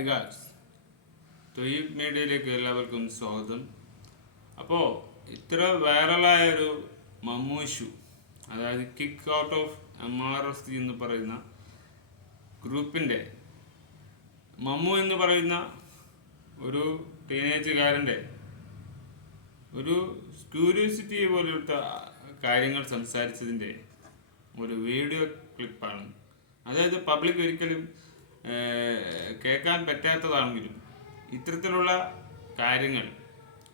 Hi guys, Thoyyib മീഡിയയിലേക്ക് എല്ലാവർക്കും സ്വാഗതം. അപ്പോൾ ഇത്ര വൈറലായൊരു മമ്മു ഇഷ്യൂ, അതായത് കിക്ക് ഔട്ട് ഓഫ് MRST എന്ന് പറയുന്ന ഗ്രൂപ്പിൻ്റെ മമ്മു എന്ന് പറയുന്ന ഒരു ടീനേജുകാരൻ്റെ ഒരു ക്യൂരിയോസിറ്റി പോലത്തെ കാര്യങ്ങൾ സംസാരിച്ചതിൻ്റെ ഒരു വീഡിയോ ക്ലിപ്പാണ്. അതായത് പബ്ലിക് ഒരിക്കലും കേൾക്കാൻ പറ്റാത്തതാണെങ്കിലും ഇത്തരത്തിലുള്ള കാര്യങ്ങൾ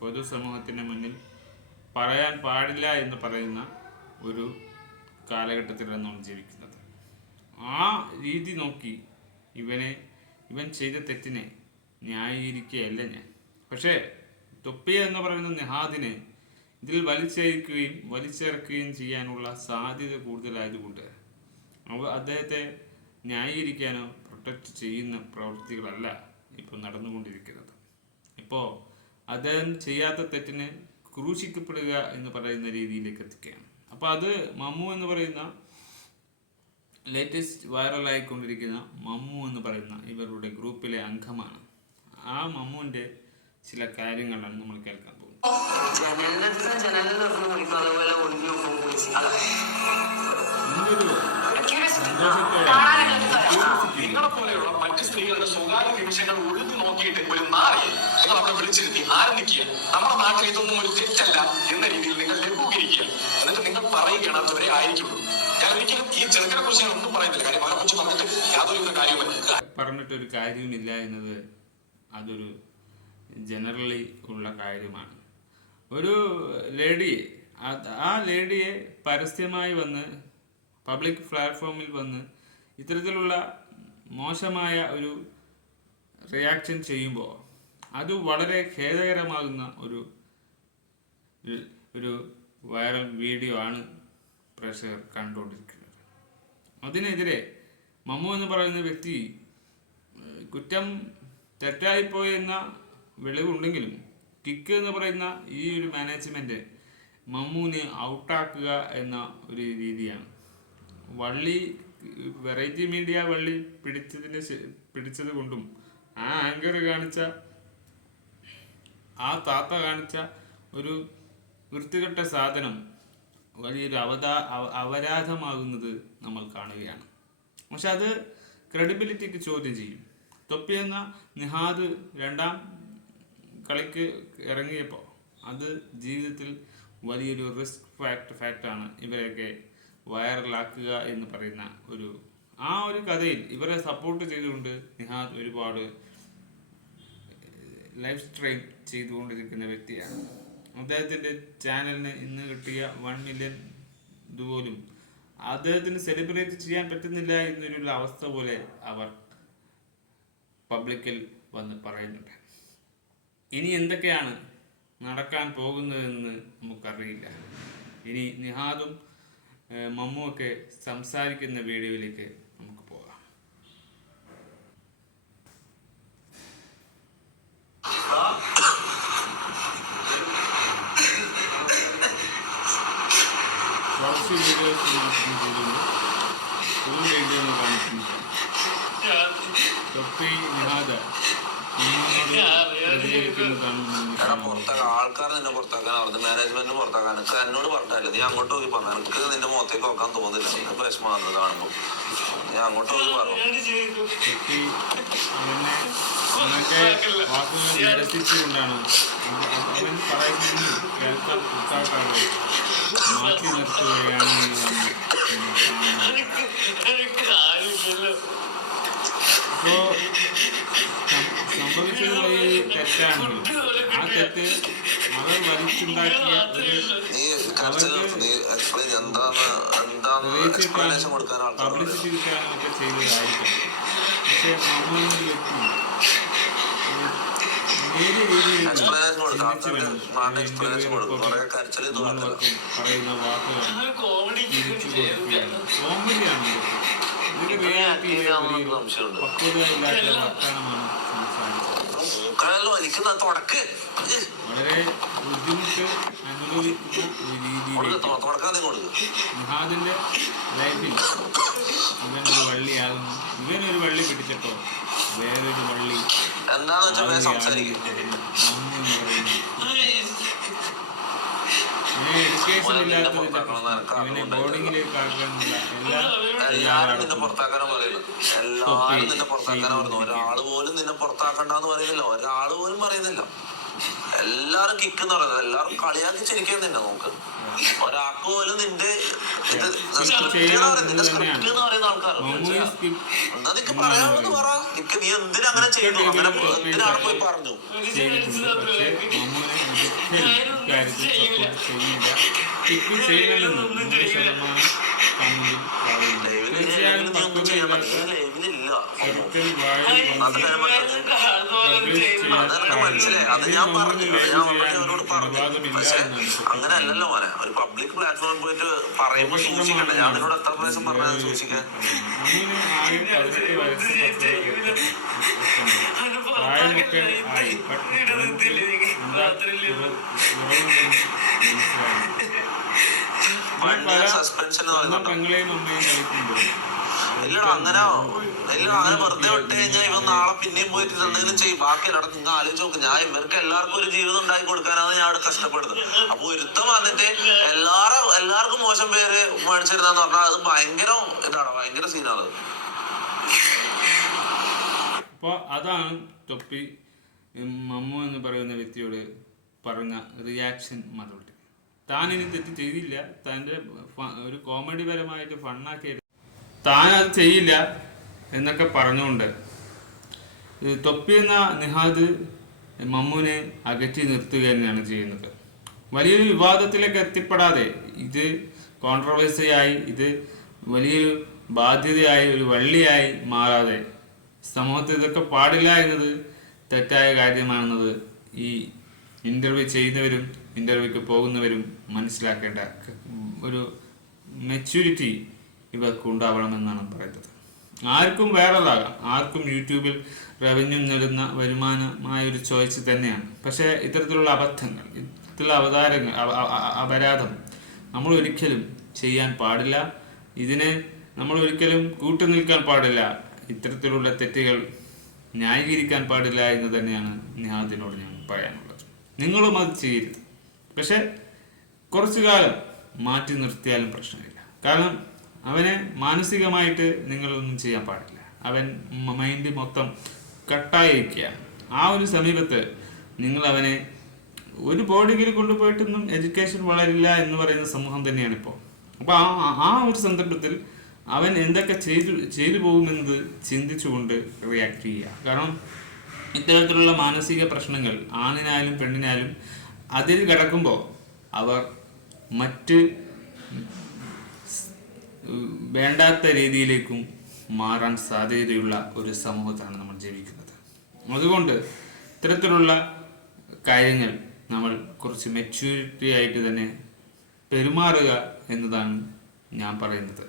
പൊതുസമൂഹത്തിന് മുന്നിൽ പറയാൻ പാടില്ല എന്ന് പറയുന്ന ഒരു കാലഘട്ടത്തിലാണ് നമ്മൾ ജീവിക്കുന്നത്. ആ രീതി നോക്കി ഇവൻ ചെയ്ത തെറ്റിനെ ന്യായീകരിക്കുകയല്ല ഞാൻ. പക്ഷേ തൊപ്പിയ എന്ന് പറയുന്ന നിഹാദിനെ ഇതിൽ വലിച്ചിറക്കുകയും ചെയ്യാനുള്ള സാധ്യത കൂടുതലായതുകൊണ്ട് അദ്ദേഹത്തെ ന്യായീകരിക്കാനോ പ്രൊട്ടക്റ്റ് ചെയ്യുന്ന പ്രവൃത്തികളല്ല ഇപ്പോൾ നടന്നുകൊണ്ടിരിക്കുന്നത്. ഇപ്പോൾ അദ്ദേഹം ചെയ്യാത്ത തെറ്റിന് ക്രൂശിക്കപ്പെടുക എന്ന് പറയുന്ന രീതിയിലേക്ക് എത്തിക്കുകയാണ്. അപ്പോൾ അത് മമ്മു എന്ന് പറയുന്ന ലേറ്റസ്റ്റ് വൈറലായിക്കൊണ്ടിരിക്കുന്ന മമ്മു എന്ന് പറയുന്ന ഇവരുടെ ഗ്രൂപ്പിലെ അംഗമാണ്. ആ മമ്മുവിൻ്റെ ചില കാര്യങ്ങളാണ് നമ്മൾ കേൾക്കാൻ പോകുന്നത്. നിങ്ങളെ പോലെയുള്ള മറ്റു സ്ത്രീകളുടെ സ്വകാര്യ നിമിഷങ്ങൾ ഒഴിഞ്ഞു നോക്കിയിട്ട് ഒരു നാറിയെ നിങ്ങൾ അവിടെ വിളിച്ചിരുത്തി ആരംഭിക്കുക. നമ്മുടെ നാട്ടിൽ ഇതൊന്നും ഒരു തെറ്റല്ല എന്ന രീതിയിൽ നിങ്ങൾ ലഘൂകരിക്കുക. എന്നിട്ട് നിങ്ങൾ പറയുകയാണ് അതുവരെ ആയിരിക്കുള്ളൂ. ഞാൻ ഒരിക്കലും ഈ ചെറുക്കനെ കുറിച്ച് ഞാൻ ഒന്നും പറയുന്നില്ല. കാര്യം അവരെ കുറിച്ച് പറഞ്ഞിട്ടൊരു കാര്യമില്ല എന്നത് അതൊരു ജനറലി ഉള്ള കാര്യമാണ്. ഒരു ലേഡിയെ ആ ലേഡിയെ പരസ്യമായി വന്ന് പബ്ലിക് പ്ലാറ്റ്ഫോമിൽ വന്ന് ഇത്തരത്തിലുള്ള മോശമായ ഒരു റിയാക്ഷൻ ചെയ്യുമ്പോൾ അത് വളരെ ഖേദകരമാകുന്ന ഒരു വൈറൽ വീഡിയോ ആണ് പ്രേക്ഷകർ കണ്ടുകൊണ്ടിരിക്കുന്നത്. അതിനെതിരെ മമ്മു എന്ന് പറയുന്ന വ്യക്തി കുറ്റം തെറ്റായിപ്പോയെന്ന വെളിവുണ്ടെങ്കിലും കിക്ക് എന്ന് പറയുന്ന ഈ ഒരു മാനേജ്മെൻറ്റ് മമ്മുവിനെ ഔട്ടാക്കുക എന്ന ഒരു രീതിയാണ്. വെറൈറ്റി മീഡിയ വള്ളി പിടിച്ചത് കൊണ്ടും ആ ആങ്കർ കാണിച്ച ആ താത്ത കാണിച്ച ഒരു വൃത്തികെട്ട സാധനം വലിയൊരു അപരാധമാകുന്നത് നമ്മൾ കാണുകയാണ്. പക്ഷെ അത് ക്രെഡിബിലിറ്റിക്ക് ചോദ്യം ചെയ്യും. തൊപ്പിയെന്ന നിഹാദ് രണ്ടാം കളിക്ക് ഇറങ്ങിയപ്പോൾ അത് ജീവിതത്തിൽ വലിയൊരു റിസ്ക് ഫാക്റ്റാണ് ഇവരെയൊക്കെ വൈറലാക്കുക എന്ന് പറയുന്ന ആ ഒരു കഥയിൽ ഇവരെ സപ്പോർട്ട് ചെയ്തുകൊണ്ട് നിഹാദ് ഒരുപാട് ലൈഫ് സ്ട്രീം ചെയ്തുകൊണ്ടിരിക്കുന്ന വ്യക്തിയാണ്. അദ്ദേഹത്തിൻ്റെ ചാനലിന് ഇന്ന് കിട്ടിയ 1 മില്യൺ ഇതുപോലും അദ്ദേഹത്തിന് സെലിബ്രേറ്റ് ചെയ്യാൻ പറ്റുന്നില്ല എന്നൊരു അവസ്ഥ പോലെ അവർ പബ്ലിക്കിൽ വന്ന് പറയുന്നുണ്ട്. ഇനി എന്തൊക്കെയാണ് നടക്കാൻ പോകുന്നതെന്ന് നമുക്കറിയില്ല. ഇനി നിഹാദും മമ്മുവൊക്കെ സംസാരിക്കുന്ന വീഡിയോയിലേക്ക് നമുക്ക് പോകാം. കുറച്ച് വീഡിയോസ് ചെയ്തിട്ടുണ്ട്. ഫുൾ വീഡിയോ ഒന്ന് കാണിക്കുന്നില്ല. തൊപ്പി നിഹാദ് ആൾക്കാർ നിന്നെ പുറത്താക്കാൻ അവർക്ക് മാനേജ്മെന്റിന് പുറത്താക്കാൻ എന്നോട് പറഞ്ഞാല് നീ അങ്ങോട്ട് പോയി പറഞ്ഞു. എനിക്ക് നിന്റെ മുഖത്തേക്ക് നോക്കാൻ തോന്നുന്നില്ല. നിനക്ക് വിഷമം വന്നത് കാണുമ്പോൾ ഞാൻ അങ്ങോട്ട് പോയി പറഞ്ഞു. വാക്കുകൾ നിരസിച്ചുകൊണ്ടാണ് അവൻ പറയുന്നത് കേൾക്കാൻ മാറ്റി നിർത്തുകയാണ്. അപ്പോൾ സംഭവിച്ചത് വലിയ തെറ്റാണെങ്കിലും ആ തെറ്റ് അവർ വലിച്ചുണ്ടാക്കിയ പബ്ലിസിറ്റി കിട്ടാനും ഒക്കെ ചെയ്തതായിരിക്കും. പക്ഷെ മമ്മൂന്ന് വ്യക്തി നേരിയ രീതിയിൽ പറയുന്ന വാക്കുകൾ തിരിച്ചു കൊടുക്കുകയാണ്. കോമഡിയാണ്. ഇതിന്റെ റിയാലിറ്റിയിലെ പക്വത ഇല്ലാത്ത വർത്തമാനമാണ് സംസാരിച്ചത്. വളരെ ബുദ്ധിമുട്ട് അനുഭവിക്കുന്ന ഒരു രീതിയിൽ നിഹാദിന്റെ ലൈഫിൽ ഇവനൊരു വള്ളിയാകുന്നു. ഇവനൊരു വള്ളി പിടിച്ചപ്പോൾ വേറൊരു വള്ളി എന്താന്ന് വെച്ചാൽ സംസാരിക്കും. എഡ്യൂക്കേഷൻ ഇല്ലാത്തതിന്റെ ഇവനെ ബോർഡിങ്ങിലേക്ക് ആക്കാനുള്ള എല്ലാരും നിന്നെ പുറത്താക്കാനാ പറയുന്നത്. എല്ലാരും നിന്നെ പുറത്താക്കാനാ പറയുന്നു. ഒരാള് പോലും നിന്നെ പുറത്താക്കണ്ടെന്ന് പറയുന്നില്ല. ഒരാള് പോലും പറയുന്നില്ല. എല്ലാരും കിക്ക് എന്ന് പറയുന്നത്. എല്ലാരും കളിയാക്കി ചിരിക്കാൻ തന്നെ നോക്ക്. ഒരാൾക്ക് പോലും നിന്റെ സ്ക്രിപ്റ്റ് എന്ന് പറയുന്ന ആൾക്കാരോ എന്നാ നിനക്ക് പറയാമെന്ന് പറ. നീ എന്തിനാ അങ്ങനെ ചെയ്യുന്നു? അങ്ങനെ എന്തിനാണ് പോയി പറഞ്ഞു? മനസ്സിലായി. അത് ഞാൻ പറഞ്ഞു. അവരോട് പറഞ്ഞു. പക്ഷെ അങ്ങനെ അല്ലല്ലോ മോനെ. ഒരു പബ്ലിക് പ്ലാറ്റ്ഫോമിൽ പോയിട്ട് പറയുമ്പോൾ സൂക്ഷിക്കണ്ടേ? ഞാൻ നിന്നോട് എത്ര പ്രാവശ്യം പറഞ്ഞത് സൂക്ഷിക്കാൻ? സസ്പെൻഷൻ ഇല്ലടാ. അങ്ങനെ വെറുതെ വിട്ട് കഴിഞ്ഞാൽ ഇവൻ നാളെ പിന്നെയും പോയിട്ട് എന്തെങ്കിലും ചെയ്യും. ബാക്കിയല്ലടാ. നിങ്ങൾ ആലോചിച്ച് നോക്ക്. ഞാൻ ഇവർക്ക് എല്ലാവർക്കും ഒരു ജീവിതം ഉണ്ടാക്കി കൊടുക്കാനാണ് ഞാൻ അവിടെ കഷ്ടപ്പെടുന്നത്. അപ്പൊ ഒരുത്തം വന്നിട്ട് എല്ലാവർക്കും മോശം പേര് മേടിച്ചിരുന്നെന്ന് പറഞ്ഞാൽ അത് ഭയങ്കര ഇതാണ്. ഭയങ്കര സീനാണ്. അപ്പോൾ അതാണ് തൊപ്പി മമ്മു എന്ന് പറയുന്ന വ്യക്തിയോട് പറഞ്ഞ റിയാക്ഷൻ മറുപടി. താനിനി തെറ്റ് ചെയ്തില്ല. തൻ്റെ ഒരു കോമഡി പരമായിട്ട് ഫണ്ണാക്കി താൻ അത് ചെയ്യില്ല എന്നൊക്കെ പറഞ്ഞുകൊണ്ട് തൊപ്പി എന്ന നിഹാദ് മമ്മുവിനെ അകറ്റി നിർത്തുക തന്നെയാണ് ചെയ്യുന്നത്. വലിയൊരു വിവാദത്തിലേക്ക് എത്തിപ്പെടാതെ, ഇത് കോൺട്രവേഴ്സിയായി, ഇത് വലിയൊരു ബാധ്യതയായി, ഒരു വള്ളിയായി മാറാതെ, സമൂഹത്തിൽ ഇതൊക്കെ പാടില്ല എന്നത് തെറ്റായ കാര്യമാണെന്നത് ഈ ഇൻ്റർവ്യൂ ചെയ്യുന്നവരും ഇൻ്റർവ്യൂക്ക് പോകുന്നവരും മനസ്സിലാക്കേണ്ട ഒരു മെച്യൂരിറ്റി ഇവർക്ക് ഉണ്ടാവണമെന്നാണ് പറയുന്നത്. ആർക്കും വേറെതാകാം. ആർക്കും യൂട്യൂബിൽ റവന്യൂ നേടുന്ന വരുമാനമായ ഒരു ചോയ്സ് തന്നെയാണ്. പക്ഷേ ഇത്തരത്തിലുള്ള അബദ്ധങ്ങൾ, ഇത്തരത്തിലുള്ള അപരാധം നമ്മൾ ഒരിക്കലും ചെയ്യാൻ പാടില്ല. ഇതിനെ നമ്മൾ ഒരിക്കലും കൂട്ടുനിൽക്കാൻ പാടില്ല. ഇത്തരത്തിലുള്ള തെറ്റുകൾ ന്യായീകരിക്കാൻ പാടില്ല എന്ന് തന്നെയാണ് നിഹാദിനോട് ഞാൻ പറയാനുള്ളത്. നിങ്ങളും അത് ചെയ്യരുത്. പക്ഷെ കുറച്ചു കാലം മാറ്റി നിർത്തിയാലും പ്രശ്നമില്ല. കാരണം അവനെ മാനസികമായിട്ട് നിങ്ങളൊന്നും ചെയ്യാൻ പാടില്ല. അവൻ മൈൻഡ് മൊത്തം കട്ടായിരിക്കുകയാണ്. ആ ഒരു സമീപത്ത് നിങ്ങൾ അവനെ ഒരു ബോർഡിങ്ങിൽ കൊണ്ടുപോയിട്ടൊന്നും എഡ്യൂക്കേഷൻ വളരില്ല എന്ന് പറയുന്ന സമൂഹം തന്നെയാണ് ഇപ്പോൾ. അപ്പോൾ ആ ഒരു സന്ദർഭത്തിൽ അവൻ എന്തൊക്കെ ചെയ്തു പോകുമെന്നത് ചിന്തിച്ചുകൊണ്ട് റിയാക്ട് ചെയ്യുക. കാരണം ഇത്തരത്തിലുള്ള മാനസിക പ്രശ്നങ്ങൾ ആണിനായാലും പെണ്ണിനായാലും അതിൽ കിടക്കുമ്പോൾ അവർ മറ്റ് വേണ്ടാത്ത രീതിയിലേക്കും മാറാൻ സാധ്യതയുള്ള ഒരു സമൂഹത്താണ് നമ്മൾ ജീവിക്കുന്നത്. അതുകൊണ്ട് ഇത്തരത്തിലുള്ള കാര്യങ്ങൾ നമ്മൾ കുറച്ച് മെച്യൂരിറ്റി ആയിട്ട് തന്നെ പെരുമാറുക എന്നതാണ് ഞാൻ പറയുന്നത്.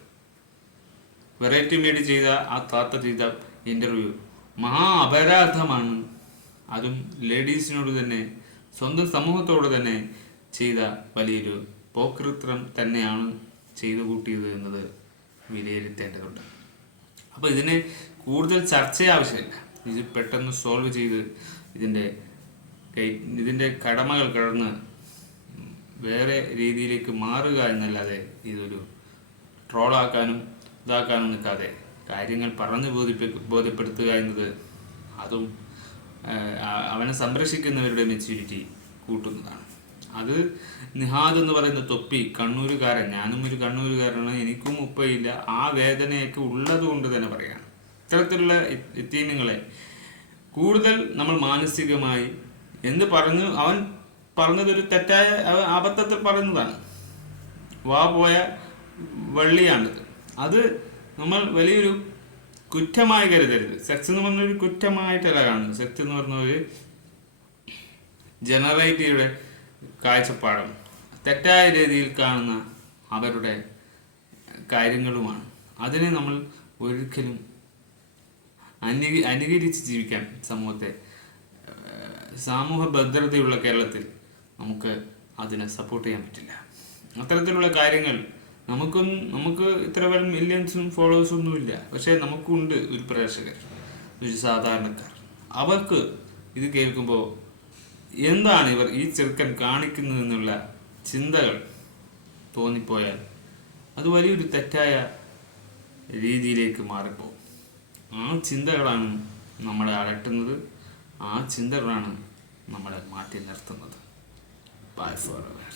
വെറൈറ്റി മീഡിയ ചെയ്ത ആ താത്ത ചെയ്ത ഇൻ്റർവ്യൂ മഹാ അപരാധമാണ്. അതും ലേഡീസിനോട് തന്നെ, സ്വന്തം സമൂഹത്തോട് തന്നെ ചെയ്ത വലിയൊരു പോക്രിത്രം തന്നെയാണ് ചെയ്തു കൂട്ടിയത് എന്നത് വിലയിരുത്തേണ്ടതുണ്ട്. അപ്പോൾ ഇതിനെ കൂടുതൽ ചർച്ച ആവശ്യമില്ല. ഇത് പെട്ടെന്ന് സോൾവ് ചെയ്ത് ഇതിൻ്റെ കടമകൾ കടന്ന് വേറെ രീതിയിലേക്ക് മാറുക എന്നല്ലാതെ ഇതൊരു ട്രോളാക്കാനും ഇതാക്കാനും നിൽക്കാതെ കാര്യങ്ങൾ പറഞ്ഞ് ബോധ്യപ്പെടുത്തുക എന്നത് അതും അവനെ സംരക്ഷിക്കുന്നവരുടെ മെച്യൂരിറ്റി കൂട്ടുന്നതാണ്. അത് നിഹാദ് എന്ന് പറയുന്ന തൊപ്പി കണ്ണൂരുകാരൻ, ഞാനും ഒരു കണ്ണൂരുകാരനാണ്, എനിക്കും ഉപ്പയില്ല, ആ വേദനയൊക്കെ ഉള്ളത് കൊണ്ട് തന്നെ പറയാണ്. ഇത്തരത്തിലുള്ള യതീമുകളെ കൂടുതൽ നമ്മൾ മാനസികമായി അവൻ പറഞ്ഞതൊരു തെറ്റായ അബദ്ധത്തിൽ പറയുന്നതാണ്. പോയ വള്ളിയാണിത്. അത് നമ്മൾ വലിയൊരു കുറ്റമായി കരുതരുത്. സെക്സ് എന്ന് പറഞ്ഞൊരു കുറ്റമായിട്ടല്ല കാണുന്നത്. സെക്സ് എന്ന് പറഞ്ഞ ഒരു ജനറേറ്റീവിടെ കാഴ്ചപ്പാടും തെറ്റായ രീതിയിൽ കാണുന്ന അവരുടെ കാര്യങ്ങളുമാണ്. അതിനെ നമ്മൾ ഒരിക്കലും അനുകരിച്ച് ജീവിക്കാൻ സാമൂഹ്യ ഭദ്രതയുള്ള കേരളത്തിൽ നമുക്ക് അതിനെ സപ്പോർട്ട് ചെയ്യാൻ പറ്റില്ല. അത്തരത്തിലുള്ള കാര്യങ്ങൾ നമുക്ക് ഇത്ര മില്യൺസും ഫോളോവേഴ്സും ഒന്നുമില്ല. പക്ഷേ നമുക്കുണ്ട് ഒരു പ്രേക്ഷകർ. ഒരു സാധാരണക്കാർ. അവർക്ക് ഇത് കേൾക്കുമ്പോൾ എന്താണ് ഇവർ ഈ ചെറുക്കൻ കാണിക്കുന്നതെന്നുള്ള ചിന്തകൾ തോന്നിപ്പോയാൽ അത് വലിയൊരു തെറ്റായ രീതിയിലേക്ക് മാറിപ്പോകും. ആ ചിന്തകളാണ് നമ്മളെ അലട്ടുന്നത്, ആ ചിന്തകളാണ് നമ്മളെ മാറ്റി നിർത്തുന്നത്. Bye for ever.